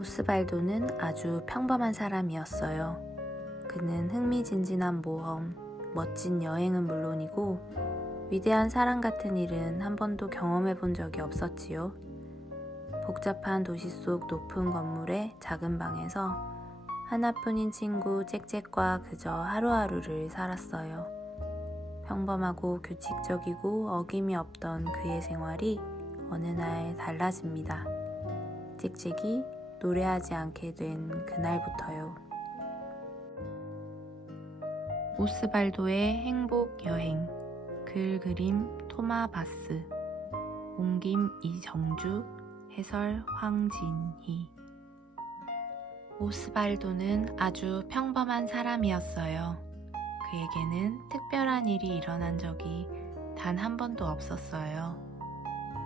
오스발도는 아주 평범한 사람이었어요. 그는 흥미진진한 모험, 멋진 여행은 물론이고 위대한 사랑 같은 일은 한 번도 경험해 본 적이 없었지요. 복잡한 도시 속 높은 건물의 작은 방에서 하나뿐인 친구 짹짹과 그저 하루하루를 살았어요. 평범하고 규칙적이고 어김이 없던 그의 생활이 어느 날 달라집니다. 짹짹이 노래하지 않게 된 그날부터요. 오스발도의 행복 여행. 글 그림 토마 바스. 옮김 이정주. 해설 황진희. 오스발도는 아주 평범한 사람이었어요. 그에게는 특별한 일이 일어난 적이 단 한 번도 없었어요.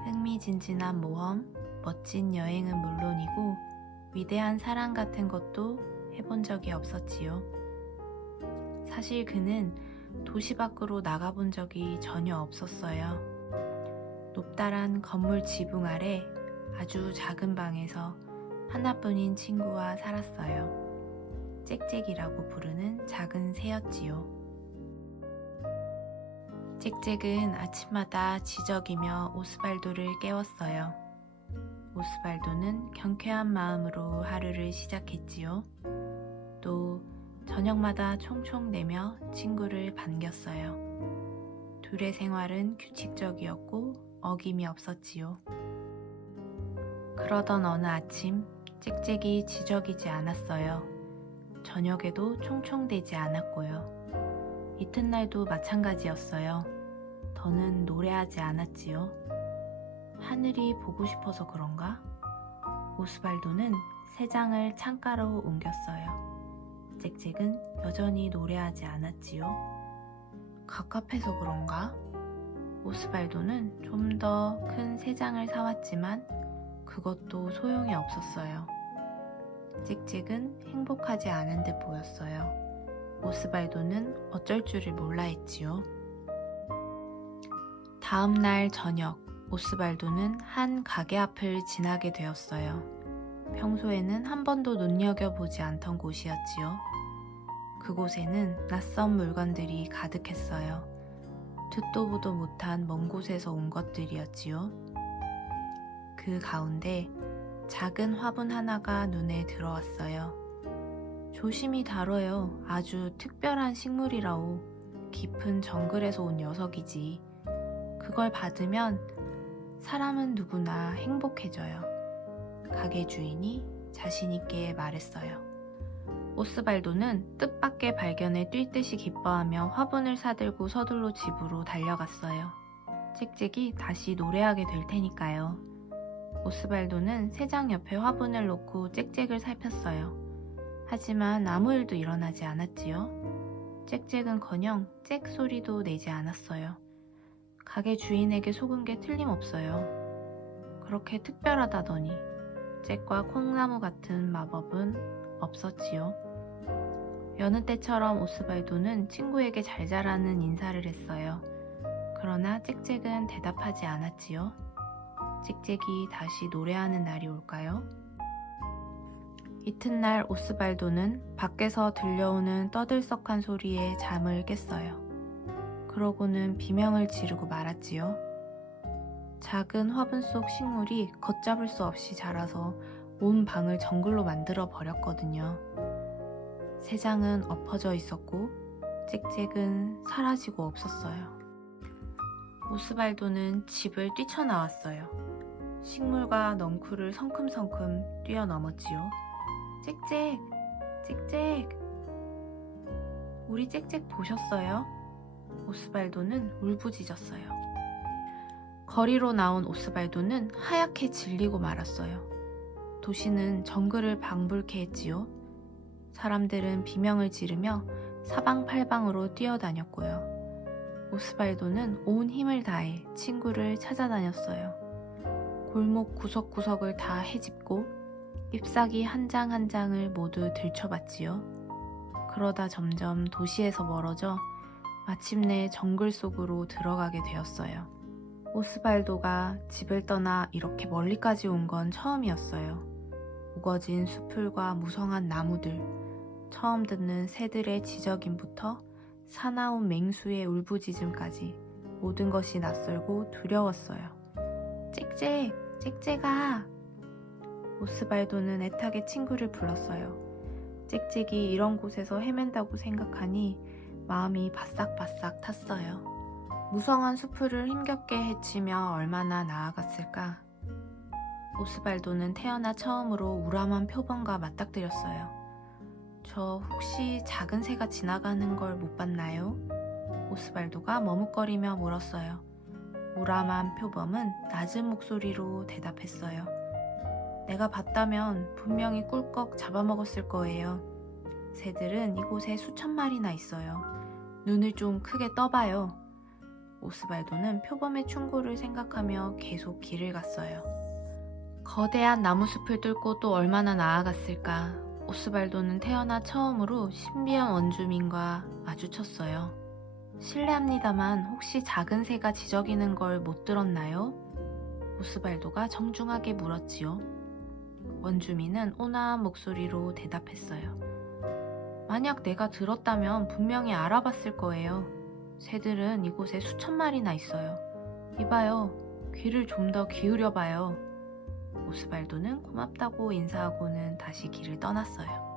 흥미진진한 모험, 멋진 여행은 물론이고 위대한 사랑 같은 것도 해본 적이 없었지요. 사실 그는 도시 밖으로 나가본 적이 전혀 없었어요. 높다란 건물 지붕 아래 아주 작은 방에서 하나뿐인 친구와 살았어요. 짹짹이라고 부르는 작은 새였지요. 짹짹은 아침마다 지저귀며 오스발도를 깨웠어요. 오스발도는 경쾌한 마음으로 하루를 시작했지요. 또 저녁마다 총총대며 친구를 반겼어요. 둘의 생활은 규칙적이었고 어김이 없었지요. 그러던 어느 아침 짹짹이 지저귀지 않았어요. 저녁에도 총총대지 않았고요. 이튿날도 마찬가지였어요. 더는 노래하지 않았지요. 하늘이 보고 싶어서 그런가? 오스발도는 새 장을 창가로 옮겼어요. 짹짹은 여전히 노래하지 않았지요. 갑갑해서 그런가? 오스발도는 좀 더 큰 새 장을 사왔지만 그것도 소용이 없었어요. 짹짹은 행복하지 않은 듯 보였어요. 오스발도는 어쩔 줄을 몰라 했지요. 다음 날 저녁, 오스발도는 한 가게 앞을 지나게 되었어요. 평소에는 한 번도 눈여겨보지 않던 곳이었지요. 그곳에는 낯선 물건들이 가득했어요. 듣도 보도 못한 먼 곳에서 온 것들이었지요. 그 가운데 작은 화분 하나가 눈에 들어왔어요. 조심히 다뤄요. 아주 특별한 식물이라오. 깊은 정글에서 온 녀석이지. 그걸 받으면 사람은 누구나 행복해져요. 가게 주인이 자신있게 말했어요. 오스발도는 뜻밖의 발견에 뛸 듯이 기뻐하며 화분을 사들고 서둘러 집으로 달려갔어요. 짹짹이 다시 노래하게 될 테니까요. 오스발도는 새장 옆에 화분을 놓고 짹짹을 살폈어요. 하지만 아무 일도 일어나지 않았지요. 짹짹은커녕 짹 소리도 내지 않았어요. 가게 주인에게 속은 게 틀림없어요. 그렇게 특별하다더니 짹과 콩나무 같은 마법은 없었지요. 여느 때처럼 오스발도는 친구에게 잘 자라는 인사를 했어요. 그러나 짹짹은 대답하지 않았지요. 짹짹이 다시 노래하는 날이 올까요? 이튿날 오스발도는 밖에서 들려오는 떠들썩한 소리에 잠을 깼어요. 그러고는 비명을 지르고 말았지요. 작은 화분 속 식물이 걷잡을 수 없이 자라서 온 방을 정글로 만들어 버렸거든요. 새장은 엎어져 있었고 짹짹은 사라지고 없었어요. 오스발도는 집을 뛰쳐나왔어요. 식물과 넝쿨을 성큼성큼 뛰어넘었지요. 짹짹! 짹짹! 우리 짹짹 보셨어요? 오스발도는 울부짖었어요. 거리로 나온 오스발도는 하얗게 질리고 말았어요. 도시는 정글을 방불케 했지요. 사람들은 비명을 지르며 사방팔방으로 뛰어다녔고요. 오스발도는 온 힘을 다해 친구를 찾아다녔어요. 골목 구석구석을 다 헤집고 잎사귀 한 장 한 장을 모두 들춰봤지요. 그러다 점점 도시에서 멀어져 마침내 정글 속으로 들어가게 되었어요. 오스발도가 집을 떠나 이렇게 멀리까지 온 건 처음이었어요. 우거진 수풀과 무성한 나무들, 처음 듣는 새들의 지저김부터 사나운 맹수의 울부짖음까지 모든 것이 낯설고 두려웠어요. 짹짹, 짹짹아. 오스발도는 애타게 친구를 불렀어요. 짹짹이 이런 곳에서 헤맨다고 생각하니 마음이 바싹바싹 탔어요. 무성한 수풀을 힘겹게 헤치며 얼마나 나아갔을까. 오스발도는 태어나 처음으로 우람한 표범과 맞닥뜨렸어요. 저 혹시 작은 새가 지나가는 걸 못 봤나요? 오스발도가 머뭇거리며 물었어요. 우람한 표범은 낮은 목소리로 대답했어요. 내가 봤다면 분명히 꿀꺽 잡아먹었을 거예요. 새들은 이곳에 수천 마리나 있어요. 눈을 좀 크게 떠봐요. 오스발도는 표범의 충고를 생각하며 계속 길을 갔어요. 거대한 나무숲을 뚫고 또 얼마나 나아갔을까. 오스발도는 태어나 처음으로 신비한 원주민과 마주쳤어요. 실례합니다만 혹시 작은 새가 지저귀는 걸 못 들었나요? 오스발도가 정중하게 물었지요. 원주민은 온화한 목소리로 대답했어요. 만약 내가 들었다면 분명히 알아봤을 거예요. 새들은 이곳에 수천 마리나 있어요. 이봐요. 귀를 좀 더 기울여봐요. 오스발도는 고맙다고 인사하고는 다시 길을 떠났어요.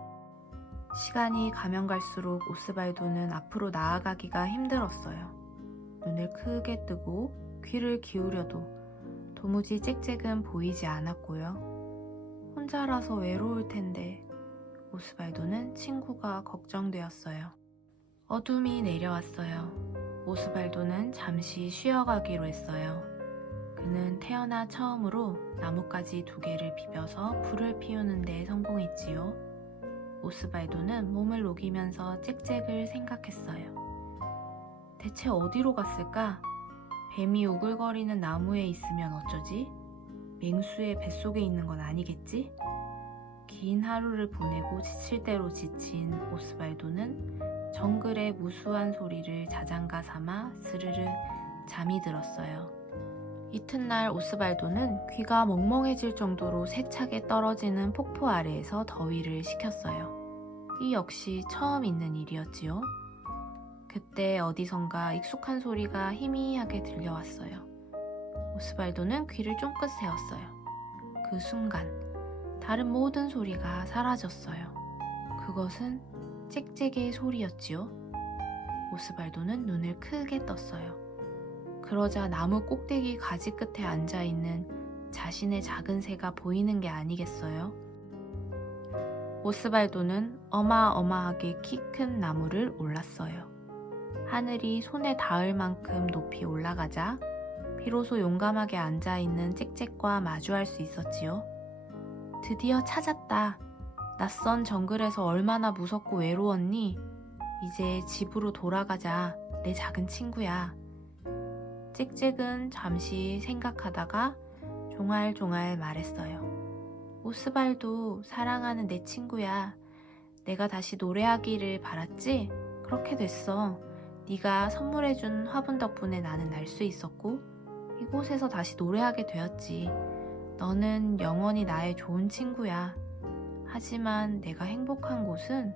시간이 가면 갈수록 오스발도는 앞으로 나아가기가 힘들었어요. 눈을 크게 뜨고 귀를 기울여도 도무지 짹짹은 보이지 않았고요. 혼자라서 외로울 텐데 오스발도는 친구가 걱정되었어요. 어둠이 내려왔어요. 오스발도는 잠시 쉬어가기로 했어요. 그는 태어나 처음으로 나뭇가지 2개를 비벼서 불을 피우는 데 성공했지요. 오스발도는 몸을 녹이면서 짹짹을 생각했어요. 대체 어디로 갔을까? 뱀이 우글거리는 나무에 있으면 어쩌지? 맹수의 뱃속에 있는 건 아니겠지? 긴 하루를 보내고 지칠 대로 지친 오스발도는 정글의 무수한 소리를 자장가 삼아 스르르 잠이 들었어요. 이튿날 오스발도는 귀가 멍멍해질 정도로 세차게 떨어지는 폭포 아래에서 더위를 식혔어요. 이 역시 처음 있는 일이었지요. 그때 어디선가 익숙한 소리가 희미하게 들려왔어요. 오스발도는 귀를 쫑긋 세웠어요. 그 순간 다른 모든 소리가 사라졌어요. 그것은 짹짹의 소리였지요. 오스발도는 눈을 크게 떴어요. 그러자 나무 꼭대기 가지 끝에 앉아있는 자신의 작은 새가 보이는 게 아니겠어요? 오스발도는 어마어마하게 키 큰 나무를 올랐어요. 하늘이 손에 닿을 만큼 높이 올라가자 비로소 용감하게 앉아있는 짹짹과 마주할 수 있었지요. 드디어 찾았다. 낯선 정글에서 얼마나 무섭고 외로웠니? 이제 집으로 돌아가자, 내 작은 친구야. 짹짹은 잠시 생각하다가 종알종알 말했어요. 오스발도, 사랑하는 내 친구야. 내가 다시 노래하기를 바랐지? 그렇게 됐어. 네가 선물해준 화분 덕분에 나는 날 수 있었고 이곳에서 다시 노래하게 되었지. 너는 영원히 나의 좋은 친구야. 하지만 내가 행복한 곳은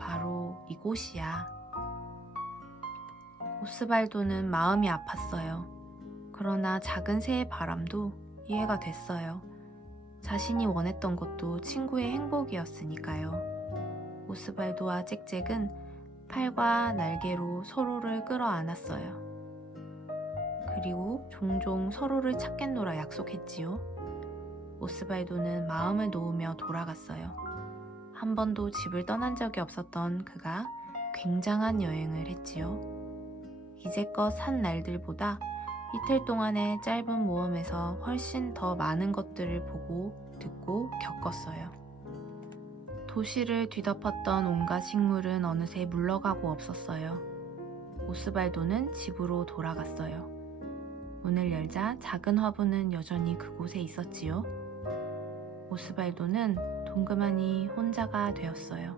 바로 이곳이야. 오스발도는 마음이 아팠어요. 그러나 작은 새의 바람도 이해가 됐어요. 자신이 원했던 것도 친구의 행복이었으니까요. 오스발도와 짹짹은 팔과 날개로 서로를 끌어안았어요. 그리고 종종 서로를 찾겠노라 약속했지요. 오스발도는 마음을 놓으며 돌아갔어요. 한 번도 집을 떠난 적이 없었던 그가 굉장한 여행을 했지요. 이제껏 산 날들보다 이틀 동안의 짧은 모험에서 훨씬 더 많은 것들을 보고 듣고 겪었어요. 도시를 뒤덮었던 온갖 식물은 어느새 물러가고 없었어요. 오스발도는 집으로 돌아갔어요. 문을 열자 작은 화분은 여전히 그곳에 있었지요. 오스발도는 동그마니 혼자가 되었어요.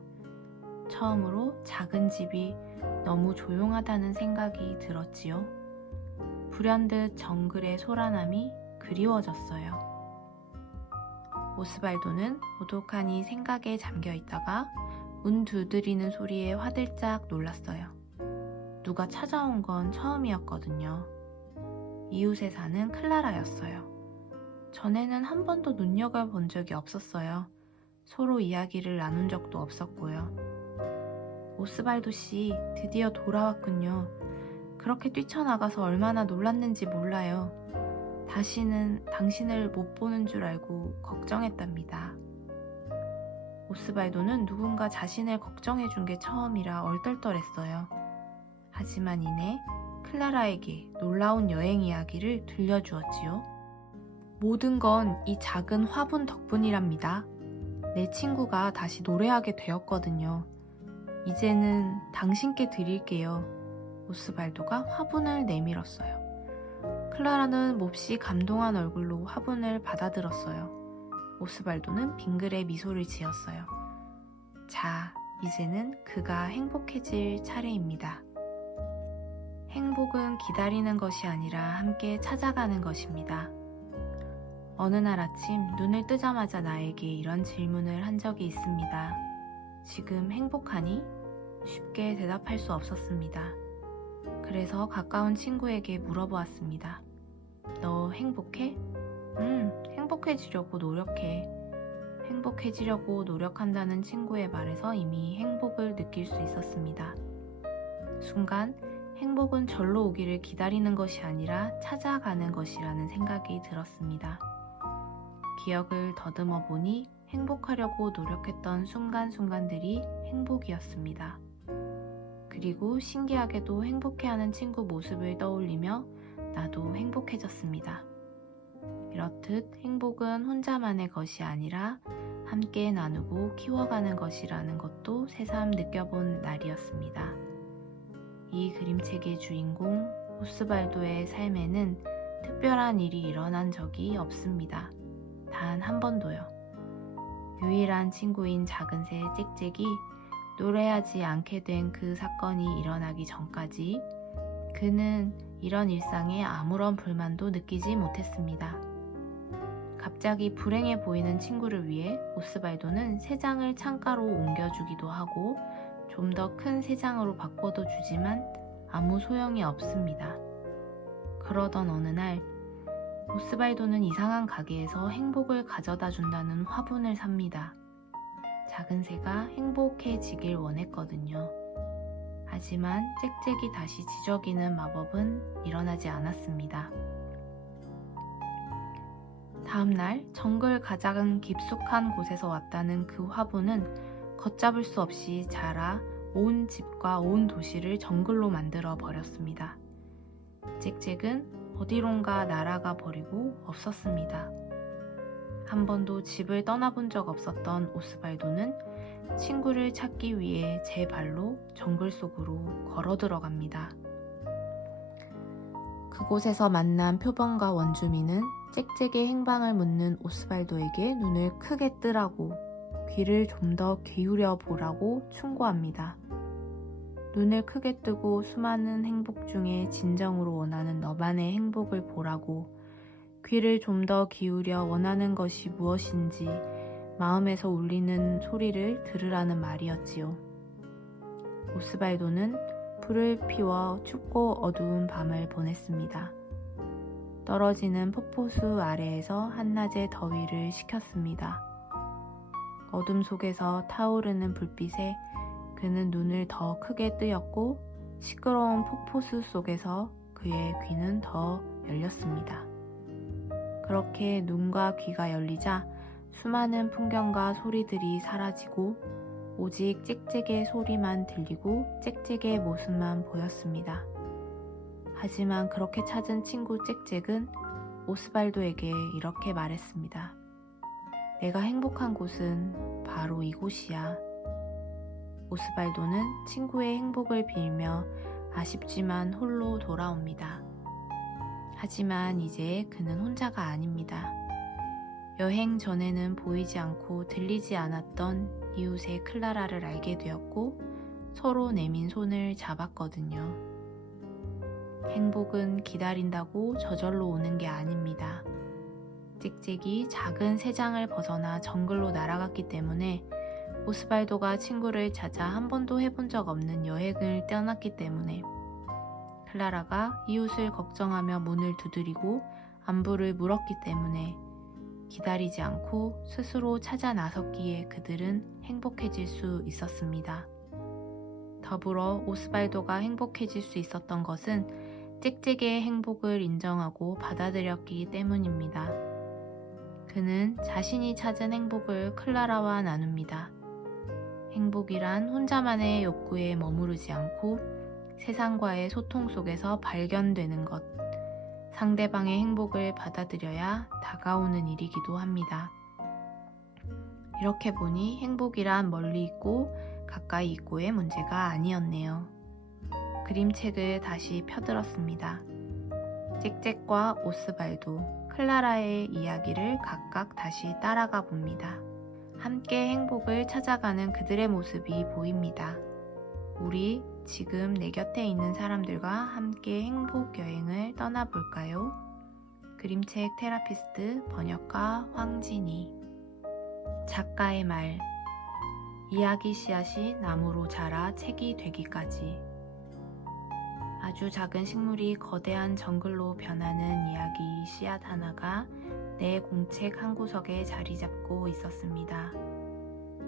처음으로 작은 집이 너무 조용하다는 생각이 들었지요. 불현듯 정글의 소란함이 그리워졌어요. 오스발도는 오독하니 생각에 잠겨 있다가 문 두드리는 소리에 화들짝 놀랐어요. 누가 찾아온 건 처음이었거든요. 이웃에 사는 클라라였어요. 전에는 한 번도 눈여겨본 적이 없었어요. 서로 이야기를 나눈 적도 없었고요. 오스발도 씨, 드디어 돌아왔군요. 그렇게 뛰쳐나가서 얼마나 놀랐는지 몰라요. 다시는 당신을 못 보는 줄 알고 걱정했답니다. 오스발도는 누군가 자신을 걱정해준 게 처음이라 얼떨떨했어요. 하지만 이내 클라라에게 놀라운 여행 이야기를 들려주었지요. 모든 건 이 작은 화분 덕분이랍니다. 내 친구가 다시 노래하게 되었거든요. 이제는 당신께 드릴게요. 오스발도가 화분을 내밀었어요. 클라라는 몹시 감동한 얼굴로 화분을 받아들었어요. 오스발도는 빙그레 미소를 지었어요. 자, 이제는 그가 행복해질 차례입니다. 행복은 기다리는 것이 아니라 함께 찾아가는 것입니다. 어느 날 아침 눈을 뜨자마자 나에게 이런 질문을 한 적이 있습니다. 지금 행복하니? 쉽게 대답할 수 없었습니다. 그래서 가까운 친구에게 물어보았습니다. 너 행복해? 행복해지려고 노력해. 행복해지려고 노력한다는 친구의 말에서 이미 행복을 느낄 수 있었습니다. 순간 행복은 절로 오기를 기다리는 것이 아니라 찾아가는 것이라는 생각이 들었습니다. 기억을 더듬어 보니 행복하려고 노력했던 순간순간들이 행복이었습니다. 그리고 신기하게도 행복해하는 친구 모습을 떠올리며 나도 행복해졌습니다. 이렇듯 행복은 혼자만의 것이 아니라 함께 나누고 키워가는 것이라는 것도 새삼 느껴본 날이었습니다. 이 그림책의 주인공 오스발도의 삶에는 특별한 일이 일어난 적이 없습니다. 단 한 번도요. 유일한 친구인 작은 새 짹짹이 노래하지 않게 된 그 사건이 일어나기 전까지 그는 이런 일상에 아무런 불만도 느끼지 못했습니다. 갑자기 불행해 보이는 친구를 위해 오스발도는 새장을 창가로 옮겨주기도 하고 좀 더 큰 새장으로 바꿔도 주지만 아무 소용이 없습니다. 그러던 어느 날 오스발도는 이상한 가게에서 행복을 가져다 준다는 화분을 삽니다. 작은 새가 행복해지길 원했거든요. 하지만 짹짹이 다시 지저귀는 마법은 일어나지 않았습니다. 다음날 정글 가장 깊숙한 곳에서 왔다는 그 화분은 걷잡을 수 없이 자라 온 집과 온 도시를 정글로 만들어 버렸습니다. 짹짹은 어디론가 날아가 버리고 없었습니다. 한 번도 집을 떠나본 적 없었던 오스발도는 친구를 찾기 위해 제 발로 정글 속으로 걸어 들어갑니다. 그곳에서 만난 표범과 원주민은 짹짹의 행방을 묻는 오스발도에게 눈을 크게 뜨라고 귀를 좀 더 기울여 보라고 충고합니다. 눈을 크게 뜨고 수많은 행복 중에 진정으로 원하는 너만의 행복을 보라고 귀를 좀 더 기울여 원하는 것이 무엇인지 마음에서 울리는 소리를 들으라는 말이었지요. 오스발도는 불을 피워 춥고 어두운 밤을 보냈습니다. 떨어지는 폭포수 아래에서 한낮의 더위를 식혔습니다. 어둠 속에서 타오르는 불빛에 그는 눈을 더 크게 뜨였고 시끄러운 폭포수 속에서 그의 귀는 더 열렸습니다. 그렇게 눈과 귀가 열리자 수많은 풍경과 소리들이 사라지고 오직 짹짹의 소리만 들리고 짹짹의 모습만 보였습니다. 하지만 그렇게 찾은 친구 짹짹은 오스발도에게 이렇게 말했습니다. 내가 행복한 곳은 바로 이곳이야. 오스발도는 친구의 행복을 빌며 아쉽지만 홀로 돌아옵니다. 하지만 이제 그는 혼자가 아닙니다. 여행 전에는 보이지 않고 들리지 않았던 이웃의 클라라를 알게 되었고 서로 내민 손을 잡았거든요. 행복은 기다린다고 저절로 오는 게 아닙니다. 짹짹이 작은 새장을 벗어나 정글로 날아갔기 때문에 오스발도가 친구를 찾아 한 번도 해본 적 없는 여행을 떠났기 때문에 클라라가 이웃을 걱정하며 문을 두드리고 안부를 물었기 때문에 기다리지 않고 스스로 찾아 나섰기에 그들은 행복해질 수 있었습니다. 더불어 오스발도가 행복해질 수 있었던 것은 짹짹이의 행복을 인정하고 받아들였기 때문입니다. 그는 자신이 찾은 행복을 클라라와 나눕니다. 행복이란 혼자만의 욕구에 머무르지 않고 세상과의 소통 속에서 발견되는 것, 상대방의 행복을 받아들여야 다가오는 일이기도 합니다. 이렇게 보니 행복이란 멀리 있고 가까이 있고의 문제가 아니었네요. 그림책을 다시 펴들었습니다. 짹짹과 오스발도, 클라라의 이야기를 각각 다시 따라가 봅니다. 함께 행복을 찾아가는 그들의 모습이 보입니다. 우리 지금 내 곁에 있는 사람들과 함께 행복 여행을 떠나볼까요? 그림책 테라피스트 번역가 황진희. 작가의 말. 이야기 씨앗이 나무로 자라 책이 되기까지. 아주 작은 식물이 거대한 정글로 변하는 이야기 씨앗 하나가 내 공책 한 구석에 자리 잡고 있었습니다.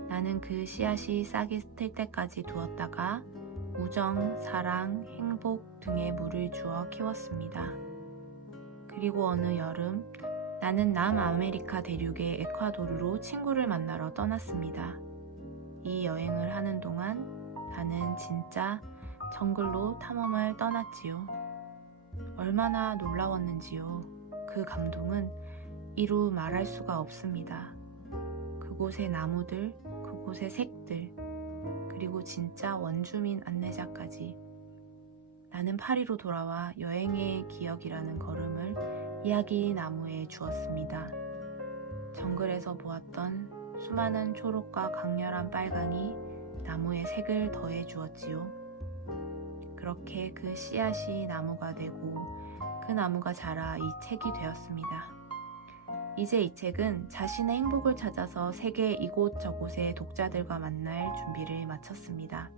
나는 그 씨앗이 싹이 틀 때까지 두었다가 우정, 사랑, 행복 등의 물을 주어 키웠습니다. 그리고 어느 여름 나는 남아메리카 대륙의 에콰도르로 친구를 만나러 떠났습니다. 이 여행을 하는 동안 나는 진짜 정글로 탐험을 떠났지요. 얼마나 놀라웠는지요. 그 감동은 이루 말할 수가 없습니다. 그곳의 나무들, 그곳의 색들, 그리고 진짜 원주민 안내자까지. 나는 파리로 돌아와 여행의 기억이라는 걸음을 이야기 나무에 주었습니다. 정글에서 보았던 수많은 초록과 강렬한 빨강이 나무의 색을 더해 주었지요. 그렇게 그 씨앗이 나무가 되고 그 나무가 자라 이 책이 되었습니다. 이제 이 책은 자신의 행복을 찾아서 세계 이곳저곳의 독자들과 만날 준비를 마쳤습니다.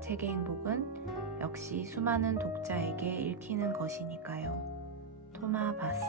책의 행복은 역시 수많은 독자에게 읽히는 것이니까요. 토마 바스.